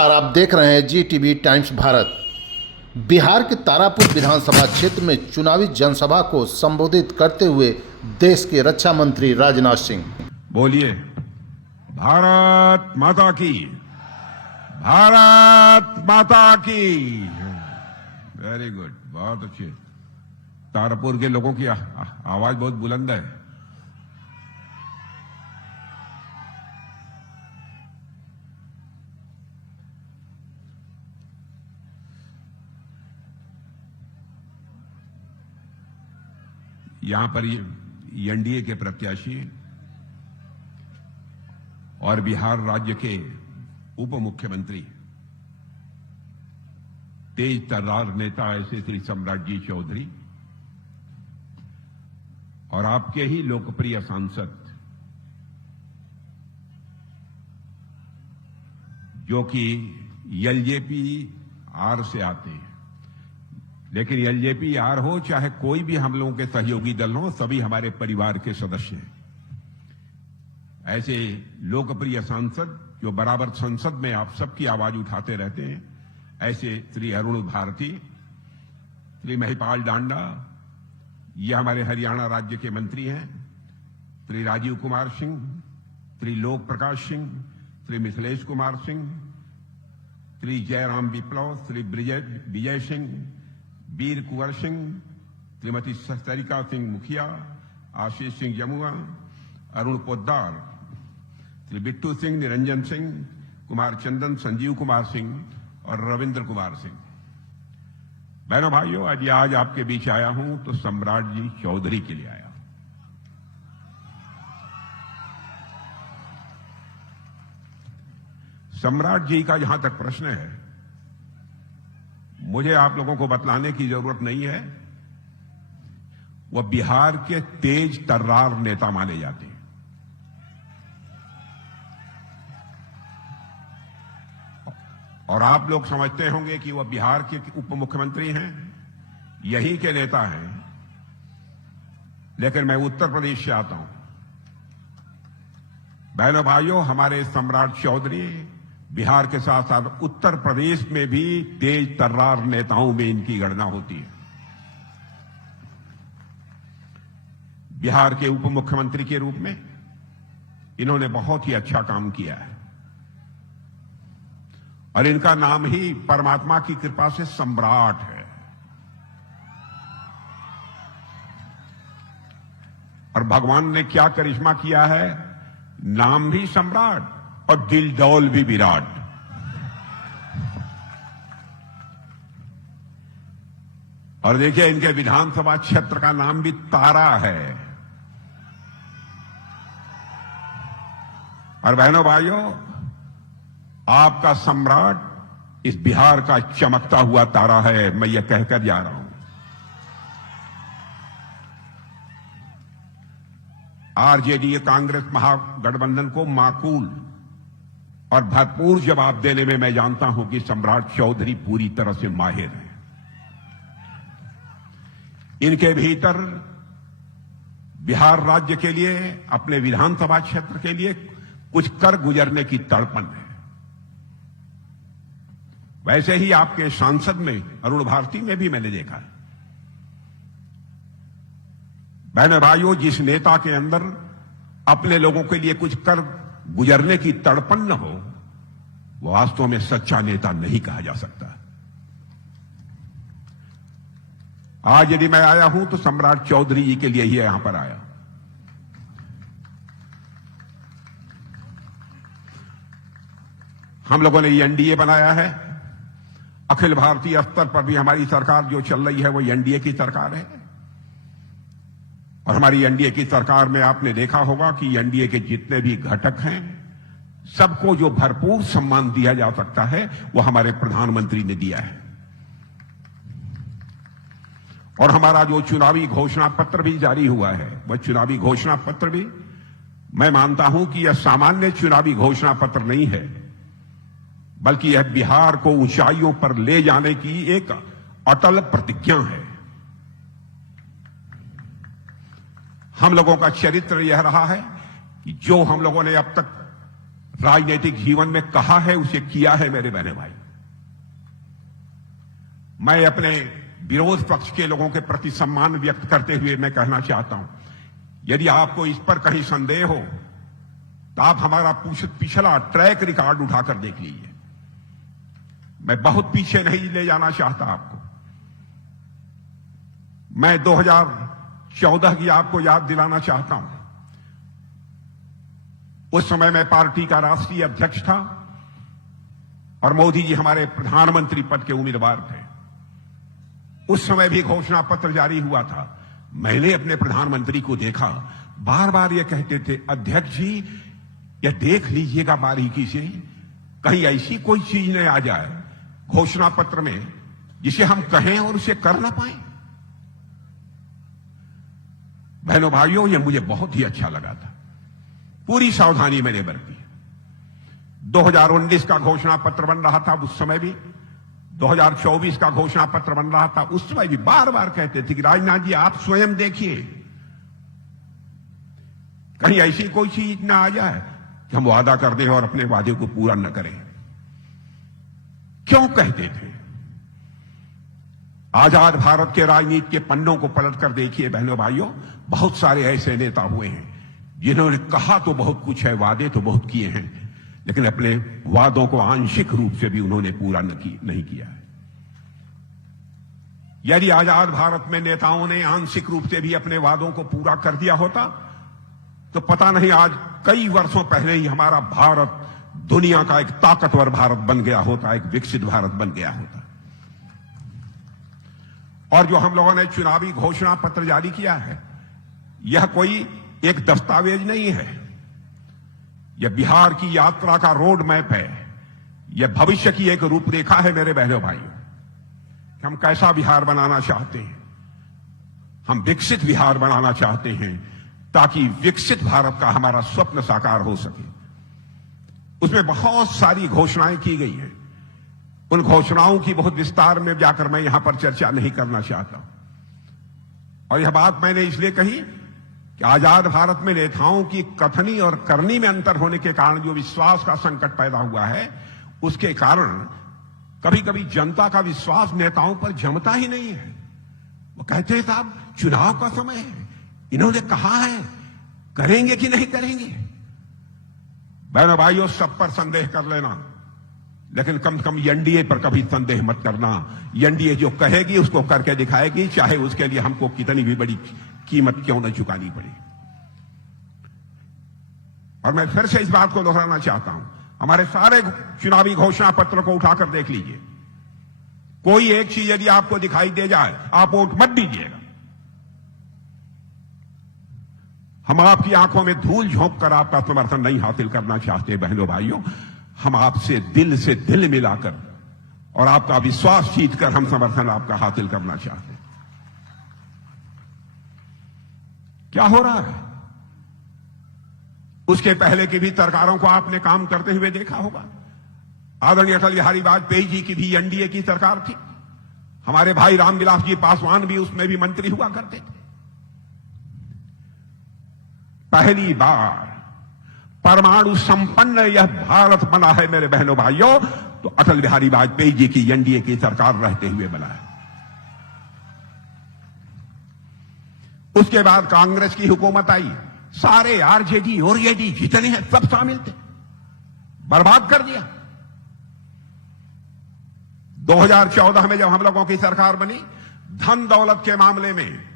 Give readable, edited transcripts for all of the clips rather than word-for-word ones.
और आप देख रहे हैं GTV टाइम्स भारत। बिहार के तारापुर विधानसभा क्षेत्र में चुनावी जनसभा को संबोधित करते हुए देश के रक्षा मंत्री राजनाथ सिंह बोलिए, भारत माता की, भारत माता की। वेरी गुड, बहुत अच्छे। तारापुर के लोगों की आवाज बहुत बुलंद है। यहां पर एनडीए के प्रत्याशी और बिहार राज्य के उप मुख्यमंत्री तेज तर्रार नेता ऐसे श्री सम्राट जी चौधरी और आपके ही लोकप्रिय सांसद जो कि एलजेपी आर से आते हैं, लेकिन एलजेपी आर हो चाहे कोई भी हम लोगों के सहयोगी दल हो, सभी हमारे परिवार के सदस्य हैं। ऐसे लोकप्रिय सांसद जो बराबर संसद में आप सबकी आवाज उठाते रहते हैं, ऐसे श्री अरुण भारती, श्री महिपाल डांडा, ये हमारे हरियाणा राज्य के मंत्री हैं, श्री राजीव कुमार सिंह, श्री लोक प्रकाश सिंह, श्री मिथिलेश कुमार सिंह, श्री जयराम विप्लव, श्री विजय सिंह, वीर कुंवर सिंह, श्रीमती सरिता सिंह मुखिया, आशीष सिंह जमुआ, अरुण पोद्दार, श्री बिट्टू सिंह, निरंजन सिंह, कुमार चंदन, संजीव कुमार सिंह और रविंद्र कुमार सिंह। बहनों भाइयों, आज आपके बीच आया हूं तो सम्राट जी चौधरी के लिए आया। सम्राट जी का जहां तक प्रश्न है, मुझे आप लोगों को बतलाने की जरूरत नहीं है, वह बिहार के तेज तर्रार नेता माने जाते हैं। और आप लोग समझते होंगे कि वह बिहार के उप मुख्यमंत्री हैं, यही के नेता हैं, लेकिन मैं उत्तर प्रदेश से आता हूं। बहनों भाइयों, हमारे सम्राट चौधरी बिहार के साथ साथ उत्तर प्रदेश में भी तेज तर्रार नेताओं में इनकी गणना होती है। बिहार के उप मुख्यमंत्री के रूप में इन्होंने बहुत ही अच्छा काम किया है और इनका नाम ही परमात्मा की कृपा से सम्राट है। और भगवान ने क्या करिश्मा किया है, नाम भी सम्राट और दिल डौल भी विराट। और देखिए, इनके विधानसभा क्षेत्र का नाम भी तारा है। और बहनों भाइयों, आपका सम्राट इस बिहार का चमकता हुआ तारा है, मैं ये कहकर जा रहा हूं। आरजेडी कांग्रेस महागठबंधन को माकूल और भरपूर जवाब देने में मैं जानता हूं कि सम्राट चौधरी पूरी तरह से माहिर हैं। इनके भीतर बिहार राज्य के लिए, अपने विधानसभा क्षेत्र के लिए कुछ कर गुजरने की तड़पन है। वैसे ही आपके सांसद में, अरुण भारती में भी मैंने देखा है। बहनों भाइयों, जिस नेता के अंदर अपने लोगों के लिए कुछ कर गुजरने की तड़पन न हो, वो वास्तव में सच्चा नेता नहीं कहा जा सकता। आज यदि मैं आया हूं तो सम्राट चौधरी जी के लिए ही यहां पर आया। हम लोगों ने एनडीए बनाया है। अखिल भारतीय स्तर पर भी हमारी सरकार जो चल रही है वो एनडीए की सरकार है। और हमारी एनडीए की सरकार में आपने देखा होगा कि एनडीए के जितने भी घटक हैं, सबको जो भरपूर सम्मान दिया जा सकता है वो हमारे प्रधानमंत्री ने दिया है। और हमारा जो चुनावी घोषणा पत्र भी जारी हुआ है, वह चुनावी घोषणा पत्र भी मैं मानता हूं कि यह सामान्य चुनावी घोषणा पत्र नहीं है, बल्कि यह बिहार को ऊंचाइयों पर ले जाने की एक अटल प्रतिज्ञा है। हम लोगों का चरित्र यह रहा है कि जो हम लोगों ने अब तक राजनीतिक जीवन में कहा है उसे किया है मेरे बहने भाई। मैं अपने विरोध पक्ष के लोगों के प्रति सम्मान व्यक्त करते हुए मैं कहना चाहता हूं, यदि आपको इस पर कहीं संदेह हो तो आप हमारा पिछला ट्रैक रिकॉर्ड उठाकर देख लीजिए। मैं बहुत पीछे नहीं ले जाना चाहता आपको। मैं 2014 की आपको याद दिलाना चाहता हूं। उस समय मैं पार्टी का राष्ट्रीय अध्यक्ष था और मोदी जी हमारे प्रधानमंत्री पद के उम्मीदवार थे। उस समय भी घोषणा पत्र जारी हुआ था। मैंने अपने प्रधानमंत्री को देखा, बार बार ये कहते थे, अध्यक्ष जी ये देख लीजिएगा बारीकी से, कहीं ऐसी कोई चीज नहीं आ जाए घोषणा पत्र में जिसे हम कहें और उसे कर ना पाए। बहनों भाइयों, ये मुझे बहुत ही अच्छा लगा था। पूरी सावधानी मैंने बरती। 2019 का घोषणा पत्र बन रहा था, उस समय भी 2024 का घोषणा पत्र बन रहा था, उस समय भी बार बार कहते थे कि राजनाथ जी आप स्वयं देखिए, कहीं ऐसी कोई चीज ना आ जाए कि हम वादा कर दें और अपने वादे को पूरा न करें। क्यों कहते थे? आजाद भारत के राजनीति के पन्नों को पलटकर देखिए बहनों भाइयों, बहुत सारे ऐसे नेता हुए हैं जिन्होंने कहा तो बहुत कुछ है, वादे तो बहुत किए हैं, लेकिन अपने वादों को आंशिक रूप से भी उन्होंने पूरा नहीं किया है। यदि आजाद भारत में नेताओं ने आंशिक रूप से भी अपने वादों को पूरा कर दिया होता तो पता नहीं आज कई वर्षों पहले ही हमारा भारत दुनिया का एक ताकतवर भारत बन गया होता, एक विकसित भारत बन गया होता। और जो हम लोगों ने चुनावी घोषणा पत्र जारी किया है, यह कोई एक दस्तावेज नहीं है, यह बिहार की यात्रा का रोड मैप है, यह भविष्य की एक रूपरेखा है मेरे बहनों भाइयों। हम कैसा बिहार बनाना चाहते हैं? हम विकसित बिहार बनाना चाहते हैं ताकि विकसित भारत का हमारा स्वप्न साकार हो सके। उसमें बहुत सारी घोषणाएं की गई हैं। उन घोषणाओं की बहुत विस्तार में जाकर मैं यहां पर चर्चा नहीं करना चाहता। और यह बात मैंने इसलिए कही कि आजाद भारत में नेताओं की कथनी और करनी में अंतर होने के कारण जो विश्वास का संकट पैदा हुआ है, उसके कारण कभी कभी जनता का विश्वास नेताओं पर जमता ही नहीं है। वो कहते हैं साहब चुनाव का समय है, इन्होंने कहा है, करेंगे कि नहीं करेंगे। बहनों भाइयों, सब पर संदेह कर लेना, लेकिन कम से कम एनडीए पर कभी संदेह मत करना। एनडीए जो कहेगी उसको करके दिखाएगी, चाहे उसके लिए हमको कितनी भी बड़ी कीमत क्यों न चुकानी पड़े। और मैं फिर से इस बात को दोहराना चाहता हूं, हमारे सारे चुनावी घोषणा पत्र को उठाकर देख लीजिए। कोई एक चीज यदि आपको दिखाई दे जाए, आप वोट मत दीजिएगा। हम आपकी आंखों में धूल झोंक कर आपका समर्थन नहीं हासिल करना चाहते बहनों भाइयों। हम आपसे दिल मिलाकर और आपका विश्वास जीतकर हम समर्थन आपका हासिल करना चाहते हैं। क्या हो रहा है? उसके पहले की भी सरकारों को आपने काम करते हुए देखा होगा। आदरणीय अटल बिहारी वाजपेयी जी की भी एनडीए की सरकार थी। हमारे भाई रामविलास जी पासवान भी उसमें भी मंत्री हुआ करते थे। पहली बार परमाणु संपन्न यह भारत बना है मेरे बहनों भाइयों, तो अटल बिहारी वाजपेयी जी की एनडीए की सरकार रहते हुए बना है। उसके बाद कांग्रेस की हुकूमत आई, सारे आरजेडी और एडी जितने हैं सब शामिल थे, बर्बाद कर दिया। 2014 में जब हम लोगों की सरकार बनी, धन दौलत के मामले में,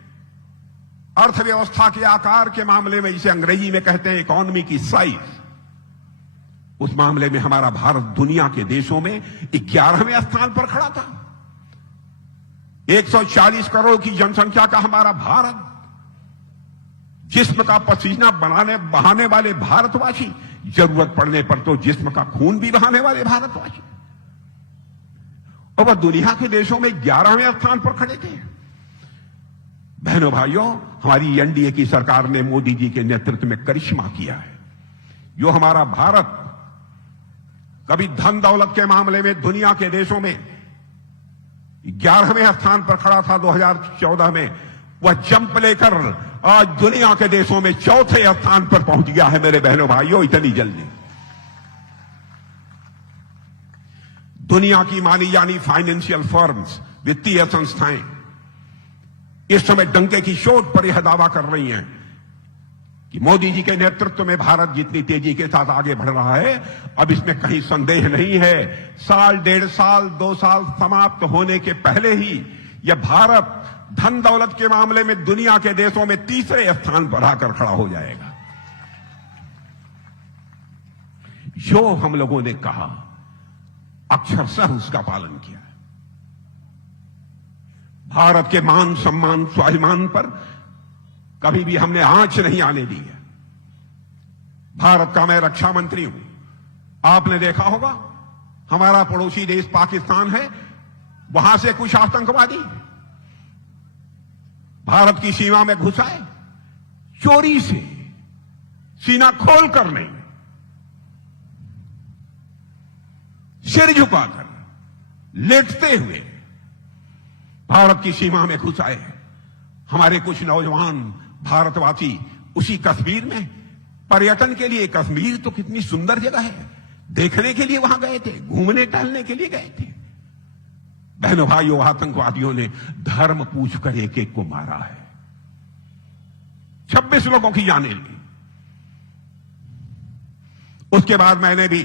अर्थव्यवस्था के आकार के मामले में, इसे अंग्रेजी में कहते हैं इकोनॉमी की साइज, उस मामले में हमारा भारत दुनिया के देशों में 11वें स्थान पर खड़ा था। 140 करोड़ की जनसंख्या का हमारा भारत, जिस्म का पसीना बहाने वाले भारतवासी, जरूरत पड़ने पर तो जिस्म का खून भी बहाने वाले भारतवासी, और वह दुनिया के देशों में 11वें स्थान पर खड़े थे। बहनों भाइयों, हमारी एनडीए की सरकार ने मोदी जी के नेतृत्व में करिश्मा किया है। जो हमारा भारत कभी धन दौलत के मामले में दुनिया के देशों में 11वें स्थान पर खड़ा था 2014 में, वह जंप लेकर आज दुनिया के देशों में 4थे स्थान पर पहुंच गया है मेरे बहनों भाइयों, इतनी जल्दी। दुनिया की मानी जानी फाइनेंशियल फर्म्स, वित्तीय संस्थाएं इस समय डंके की चोट पर यह दावा कर रही हैं कि मोदी जी के नेतृत्व में भारत जितनी तेजी के साथ आगे बढ़ रहा है, अब इसमें कहीं संदेह नहीं है। साल, 1.5 साल, 2 साल समाप्त होने के पहले ही यह भारत धन दौलत के मामले में दुनिया के देशों में तीसरे स्थान पर आकर खड़ा हो जाएगा। जो हम लोगों ने कहा अक्षरशः उसका पालन किया। भारत के मान सम्मान स्वाभिमान पर कभी भी हमने आंच नहीं आने दी है। भारत का मैं रक्षा मंत्री हूं। आपने देखा होगा हमारा पड़ोसी देश पाकिस्तान है, वहां से कुछ आतंकवादी भारत की सीमा में घुस आए, चोरी से, सीना खोलकर नहीं, सिर झुकाकर, लेटते हुए भारत की सीमा में घुस आए। हमारे कुछ नौजवान भारतवासी उसी कश्मीर में पर्यटन के लिए, कश्मीर तो कितनी सुंदर जगह है, देखने के लिए वहां गए थे, घूमने टहलने के लिए गए थे। बहनों भाइयों, आतंकवादियों ने धर्म पूछकर एक एक को मारा है। 26 लोगों की जानें ली। उसके बाद मैंने भी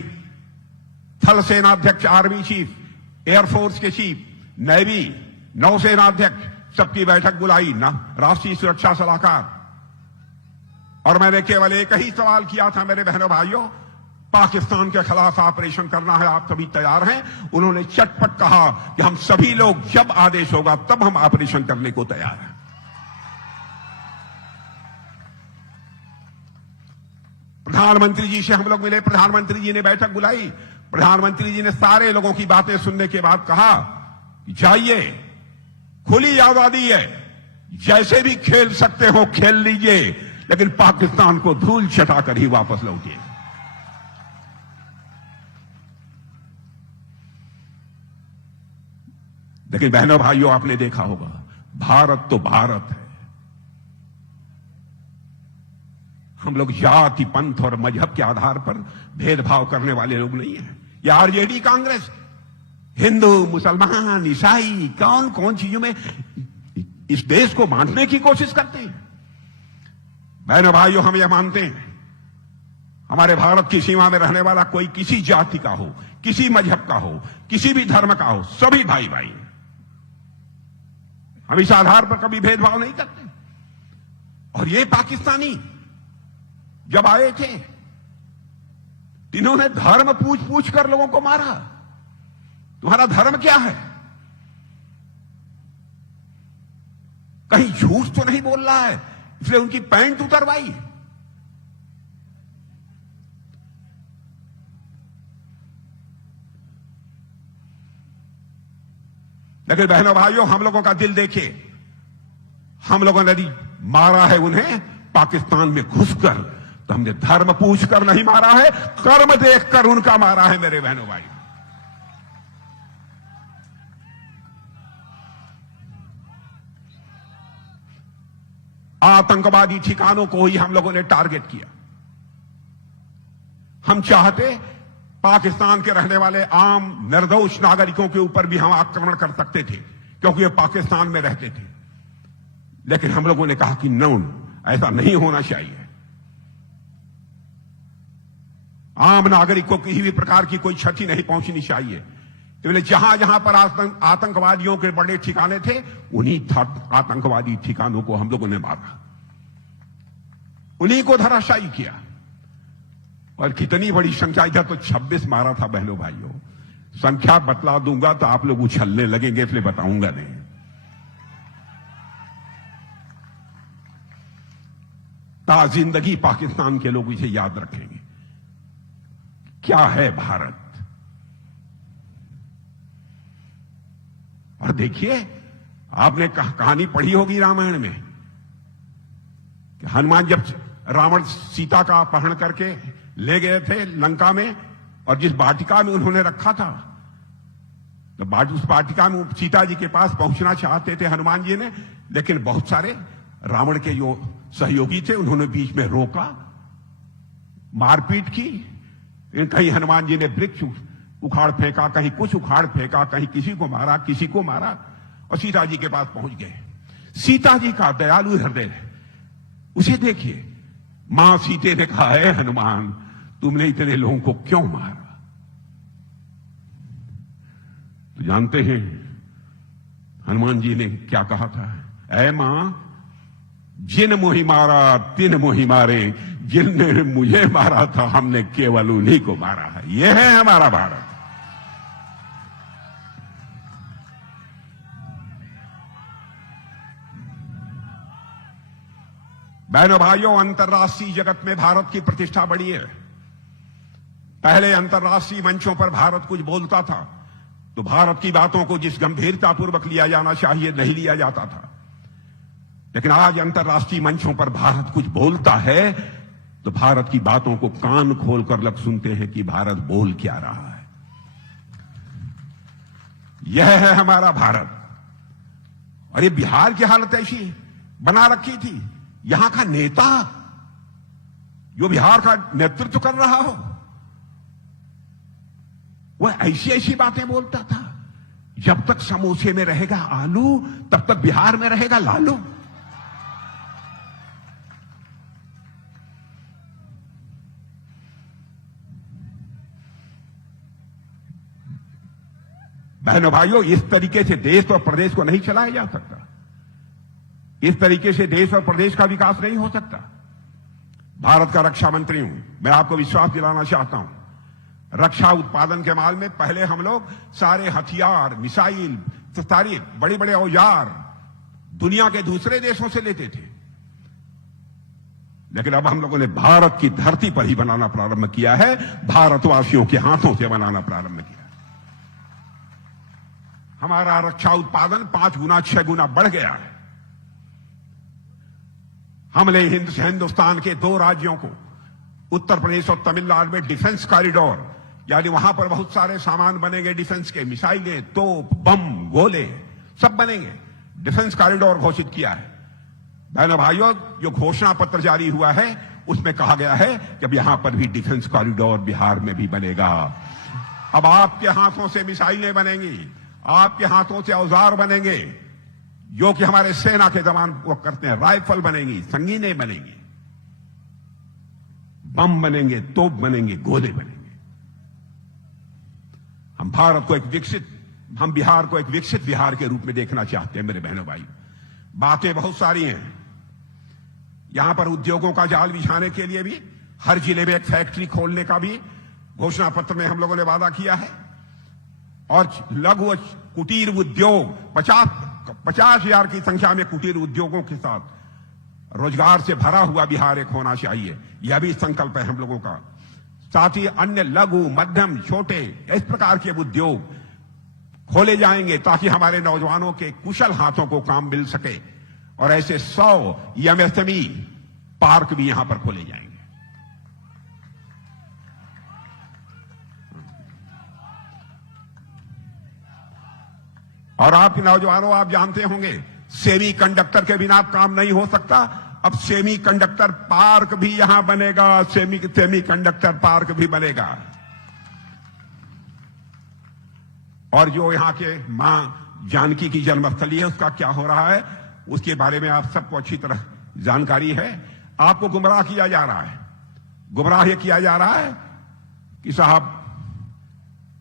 थल सेनाध्यक्ष, आर्मी चीफ, एयरफोर्स के चीफ, नेवी, नौसेनाध्यक्ष सबकी बैठक बुलाई, ना राष्ट्रीय सुरक्षा सलाहकार, और मैंने केवल एक ही सवाल किया था, मेरे बहनों भाइयों, पाकिस्तान के खिलाफ ऑपरेशन करना है, आप सभी तैयार हैं? उन्होंने चटपट कहा कि हम सभी लोग, जब आदेश होगा तब हम ऑपरेशन करने को तैयार हैं। प्रधानमंत्री जी से हम लोग मिले, प्रधानमंत्री जी ने बैठक बुलाई। प्रधानमंत्री जी ने सारे लोगों की बातें सुनने के बाद कहा कि जाइए, खुली आजादी है, जैसे भी खेल सकते हो खेल लीजिए, लेकिन पाकिस्तान को धूल चटाकर ही वापस लौटिए। लेकिन बहनों भाइयों, आपने देखा होगा भारत तो भारत है। हम लोग जाति, पंथ और मजहब के आधार पर भेदभाव करने वाले लोग नहीं हैं। या आरजेडी, कांग्रेस, हिंदू, मुसलमान, ईसाई, कौन कौन चीजों में इस देश को बांटने की कोशिश करते हैं। बहनों भाइयों, हम यह मानते हैं हमारे भारत की सीमा में रहने वाला कोई किसी जाति का हो, किसी मजहब का हो, किसी भी धर्म का हो, सभी भाई भाई हैं। हम इस आधार पर कभी भेदभाव नहीं करते। और ये पाकिस्तानी जब आए थे, इन्होंने धर्म पूछ पूछ कर लोगों को मारा। तुम्हारा धर्म क्या है? कहीं झूठ तो नहीं बोल रहा है, इसलिए उनकी पैंट उतरवाई। लेकिन बहनों भाइयों, हम लोगों का दिल देखिए, हम लोगों ने यदि मारा है उन्हें पाकिस्तान में घुसकर, तो हमने धर्म पूछकर नहीं मारा है, कर्म देखकर उनका मारा है। मेरे बहनों भाई, आतंकवादी ठिकानों को ही हम लोगों ने टारगेट किया। हम चाहते पाकिस्तान के रहने वाले आम निर्दोष नागरिकों के ऊपर भी हम आक्रमण कर सकते थे, क्योंकि ये पाकिस्तान में रहते थे। लेकिन हम लोगों ने कहा कि नो, ऐसा नहीं होना चाहिए। आम नागरिक को किसी भी प्रकार की कोई क्षति नहीं पहुंचनी चाहिए। इसलिए जहां जहां पर आतंकवादियों के बड़े ठिकाने थे, उन्हीं आतंकवादी ठिकानों को हम लोगों ने मारा, उन्हीं को धराशायी किया। और कितनी बड़ी संख्या, इधर तो 26 मारा था। बहनों भाइयों, संख्या बतला दूंगा तो आप लोग उछलने लगेंगे, इसलिए बताऊंगा नहीं। ताजिंदगी पाकिस्तान के लोग इसे याद रखेंगे। क्या है भारत? और देखिए, आपने कहानी पढ़ी होगी रामायण में कि हनुमान जब रावण सीता का अपहरण करके ले गए थे लंका में, और जिस वाटिका में उन्होंने रखा था, तो उस वाटिका में सीता जी के पास पहुंचना चाहते थे हनुमान जी ने, लेकिन बहुत सारे रावण के जो सहयोगी थे उन्होंने बीच में रोका, मारपीट की। कहीं हनुमान जी ने वृक्ष उखाड़ फेंका, कहीं कुछ उखाड़ फेंका, कहीं किसी को मारा, किसी को मारा, और सीता जी के पास पहुंच गए। सीता जी का दयालु हृदय, उसे देखिए। मां सीते ने कहा, है हनुमान, तुमने इतने लोगों को क्यों मारा? तो जानते हैं हनुमान जी ने क्या कहा था? ऐ मां, जिन मोहि मारा तिन मोहि मारे, जिनने मुझे मारा था हमने केवल उन्हीं को मारा है। यह है हमारा भारत। बहनों भाइयों, अंतर्राष्ट्रीय जगत में भारत की प्रतिष्ठा बढ़ी है। पहले अंतर्राष्ट्रीय मंचों पर भारत कुछ बोलता था तो भारत की बातों को जिस गंभीरतापूर्वक लिया जाना चाहिए नहीं लिया जाता था, लेकिन आज अंतर्राष्ट्रीय मंचों पर भारत कुछ बोलता है तो भारत की बातों को कान खोलकर लोग सुनते हैं कि भारत बोल क्या रहा है। यह है हमारा भारत। और ये बिहार की हालत ऐसी बना रखी थी, यहां का नेता जो बिहार का नेतृत्व कर रहा हो वह ऐसी ऐसी बातें बोलता था, जब तक समोसे में रहेगा आलू तब तक बिहार में रहेगा लालू। बहनों भाइयों, इस तरीके से देश और प्रदेश को नहीं चलाया जा सकता। इस तरीके से देश और प्रदेश का विकास नहीं हो सकता। भारत का रक्षा मंत्री हूं, मैं आपको विश्वास दिलाना चाहता हूं, रक्षा उत्पादन के माल में पहले हम लोग सारे हथियार, मिसाइल, सारे बड़े बड़े औजार दुनिया के दूसरे देशों से लेते थे, लेकिन अब हम लोगों ने भारत की धरती पर ही बनाना प्रारंभ किया है, भारतवासियों के हाथों से बनाना प्रारंभ किया। हमारा रक्षा उत्पादन 5 गुना 6 गुना बढ़ गया है। हमने हिंदुस्तान के 2 राज्यों को, उत्तर प्रदेश और तमिलनाडु में डिफेंस कॉरिडोर, यानी वहां पर बहुत सारे सामान बनेंगे डिफेंस के, मिसाइलें, तोप, बम, गोले सब बनेंगे, डिफेंस कॉरिडोर घोषित किया है। बहनों भाइयों, जो घोषणा पत्र जारी हुआ है उसमें कहा गया है कि अब यहां पर भी डिफेंस कॉरिडोर बिहार में भी बनेगा। अब आपके हाथों से मिसाइलें बनेंगी, आपके हाथों से औजार बनेंगे, जो कि हमारे सेना के जवान वो करते हैं, राइफल बनेंगी, संगीनें बनेंगी, बम बनेंगे, तोप बनेंगे, गोले बनेंगे। हम बिहार को एक विकसित बिहार के रूप में देखना चाहते हैं। मेरे बहनों भाई, बातें बहुत सारी हैं। यहां पर उद्योगों का जाल बिछाने के लिए भी हर जिले में एक फैक्ट्री खोलने का भी घोषणा पत्र में हम लोगों ने वादा किया है। और लघु कुटीर उद्योग 50,000 की संख्या में कुटीर उद्योगों के साथ रोजगार से भरा हुआ बिहार एक होना चाहिए, यह भी संकल्प है हम लोगों का। साथ ही अन्य लघु, मध्यम, छोटे इस प्रकार के उद्योग खोले जाएंगे ताकि हमारे नौजवानों के कुशल हाथों को काम मिल सके, और ऐसे 100 एमएसएमई पार्क भी यहां पर खोले जाएंगे। और आपके नौजवानों, आप जानते होंगे सेमी कंडक्टर के बिना काम नहीं हो सकता। अब सेमी कंडक्टर पार्क भी यहां बनेगा, सेमी कंडक्टर पार्क भी बनेगा। और जो यहां के मां जानकी की जन्मस्थली है उसका क्या हो रहा है उसके बारे में आप सबको अच्छी तरह जानकारी है। आपको गुमराह किया जा रहा है, गुमराह ये किया जा रहा है कि साहब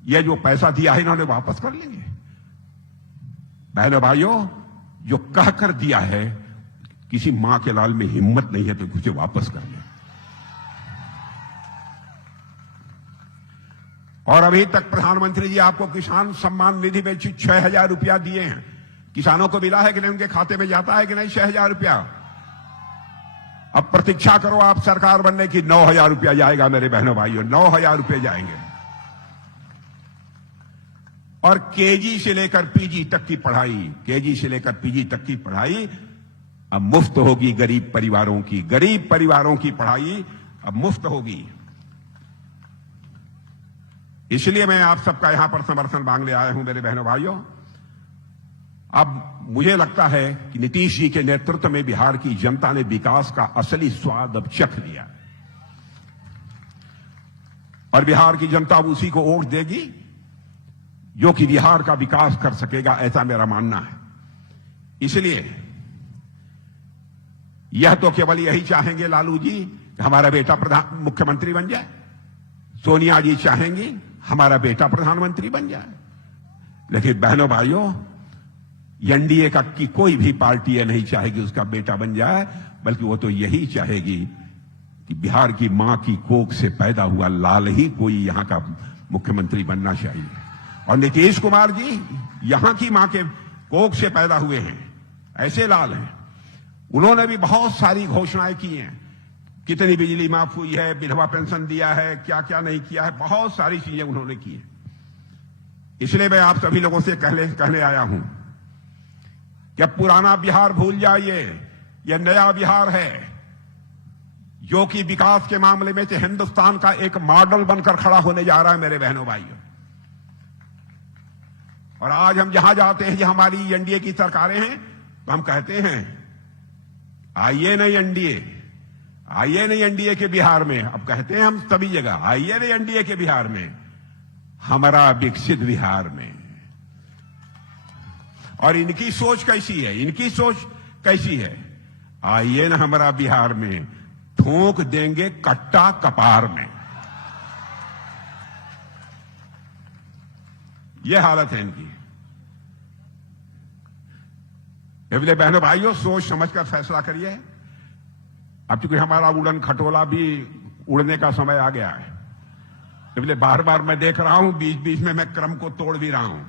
ये जो पैसा दिया है इन्होंने वापस कर लेंगे। बहनों भाइयों, जो कहकर दिया है किसी मां के लाल में हिम्मत नहीं है तो उसे वापस कर ले। और अभी तक प्रधानमंत्री जी आपको किसान सम्मान निधि में 6,000 रुपया दिए हैं। किसानों को मिला है कि नहीं, उनके खाते में जाता है कि नहीं 6,000 रुपया? अब प्रतीक्षा करो आप सरकार बनने की, 9,000 रुपया जाएगा मेरे बहनों भाइयों, 9,000 रुपये जाएंगे। और केजी से लेकर पीजी तक की पढ़ाई, केजी से लेकर पीजी तक की पढ़ाई अब मुफ्त होगी गरीब परिवारों की। गरीब परिवारों की पढ़ाई अब मुफ्त होगी। इसलिए मैं आप सबका यहां पर समर्थन मांगने आया हूं मेरे बहनों भाइयों। अब मुझे लगता है कि नीतीश जी के नेतृत्व में बिहार की जनता ने विकास का असली स्वाद अब चख लिया और बिहार की जनता अब उसी को वोट देगी जो कि बिहार का विकास कर सकेगा, ऐसा मेरा मानना है। इसलिए यह तो केवल यही चाहेंगे लालू जी कि हमारा बेटा मुख्यमंत्री बन जाए, सोनिया जी चाहेंगी हमारा बेटा प्रधानमंत्री बन जाए, लेकिन बहनों भाइयों, एनडीए का की कोई भी पार्टी यह नहीं चाहेगी उसका बेटा बन जाए, बल्कि वो तो यही चाहेगी कि बिहार की मां की कोख से पैदा हुआ लाल ही कोई यहां का मुख्यमंत्री बनना चाहिए। और नीतीश कुमार जी यहां की मां के कोख से पैदा हुए हैं, ऐसे लाल हैं। उन्होंने भी बहुत सारी घोषणाएं की हैं, कितनी बिजली माफ हुई है, विधवा पेंशन दिया है, क्या क्या नहीं किया है, बहुत सारी चीजें उन्होंने की है। इसलिए मैं आप सभी लोगों से कहने आया हूं कि अब पुराना बिहार भूल जाइए, यह नया बिहार है जो कि विकास के मामले में हिंदुस्तान का एक मॉडल बनकर खड़ा होने जा रहा है मेरे बहनों भाइयों। और आज हम जहां जाते हैं, जहां हमारी एनडीए की सरकारें हैं, तो हम कहते हैं आइए नहीं एनडीए, आइए नहीं एनडीए के बिहार में। अब कहते हैं हम सभी जगह आइए नहीं एनडीए के बिहार में, हमारा विकसित बिहार में। और इनकी सोच कैसी है, इनकी सोच कैसी है, आइए ना हमारा बिहार में, ठोक देंगे कट्टा कपार में। यह हालत है इनकी। इसलिए बहनों भाइयों, सोच समझकर फैसला करिए। अब चूंकि हमारा उड़न खटोला भी उड़ने का समय आ गया है, इसलिए बार बार मैं देख रहा हूं, बीच बीच में मैं क्रम को तोड़ भी रहा हूं,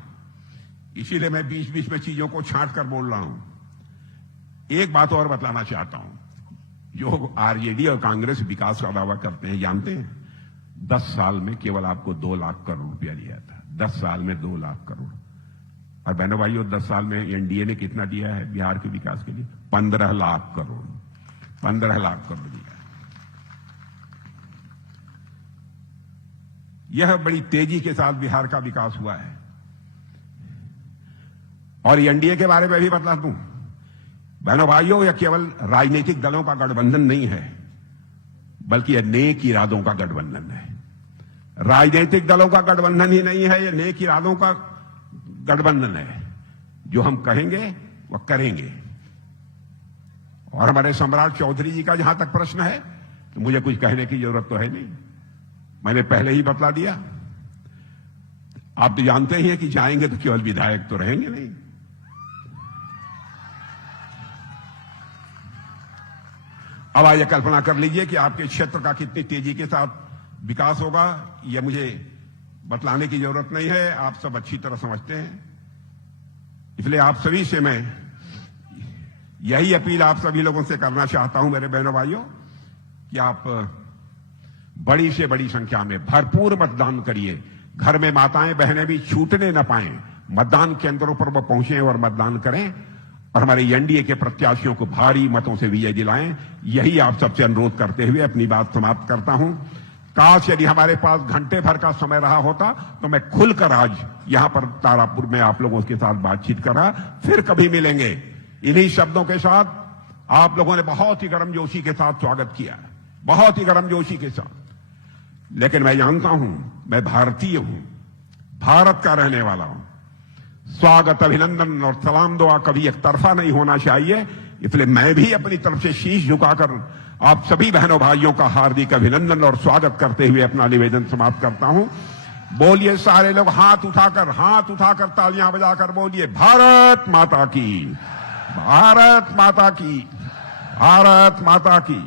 इसीलिए मैं बीच बीच में चीजों को छांट कर बोल रहा हूं। एक बात और बतलाना चाहता हूं, जो आरजेडी और कांग्रेस विकास का दावा करते हैं, जानते हैं 10 साल में केवल आपको 2 लाख करोड़ रुपया दिया था, 10 साल में 2 लाख करोड़। और बहनों भाइयों, 10 साल में एनडीए ने कितना दिया है बिहार के विकास के लिए? 15 लाख करोड़, 15 लाख करोड़ दिया। यह बड़ी तेजी के साथ बिहार का विकास हुआ है। और एनडीए के बारे में भी बता दूं, बहनों भाइयों, यह केवल राजनीतिक दलों का गठबंधन नहीं है, बल्कि यह नेक इरादों का गठबंधन है। राजनीतिक दलों का गठबंधन ही नहीं है, यह नेक इरादों का गठबंधन है। जो हम कहेंगे वह करेंगे। और हमारे सम्राट चौधरी जी का जहां तक प्रश्न है, तो मुझे कुछ कहने की जरूरत तो है नहीं, मैंने पहले ही बतला दिया। आप तो जानते ही हैं कि जाएंगे तो केवल विधायक तो रहेंगे नहीं। अब आइए कल्पना कर लीजिए कि आपके क्षेत्र का कितनी तेजी के साथ विकास होगा, यह मुझे बतलाने की जरूरत नहीं है, आप सब अच्छी तरह समझते हैं। इसलिए आप सभी से मैं यही अपील आप सभी लोगों से करना चाहता हूं मेरे बहनों भाइयों, कि आप बड़ी से बड़ी संख्या में भरपूर मतदान करिए। घर में माताएं बहनें भी छूटने न पाएं, मतदान केंद्रों पर वो पहुंचे और मतदान करें, और हमारे एनडीए के प्रत्याशियों को भारी मतों से विजय दिलाएं। यही आप सबसे अनुरोध करते हुए अपनी बात समाप्त करता हूं। काश यदि हमारे पास घंटे भर का समय रहा होता तो मैं खुलकर आज यहां पर तारापुर में आप लोगों के साथ बातचीत करा। फिर कभी मिलेंगे। इन्हीं शब्दों के साथ आप लोगों ने बहुत ही गर्मजोशी के साथ स्वागत किया, बहुत ही गर्मजोशी के साथ। लेकिन मैं जानता हूं, मैं भारतीय हूं, भारत का रहने वाला हूं। स्वागत, अभिनंदन और सलाम दुआ कभी एक तरफा नहीं होना चाहिए। इसलिए मैं भी अपनी तरफ से शीश झुकाकर आप सभी बहनों भाइयों का हार्दिक अभिनंदन और स्वागत करते हुए अपना निवेदन समाप्त करता हूं। बोलिए सारे लोग हाथ उठाकर तालियां बजाकर बोलिए, भारत माता की, भारत माता की, भारत माता की।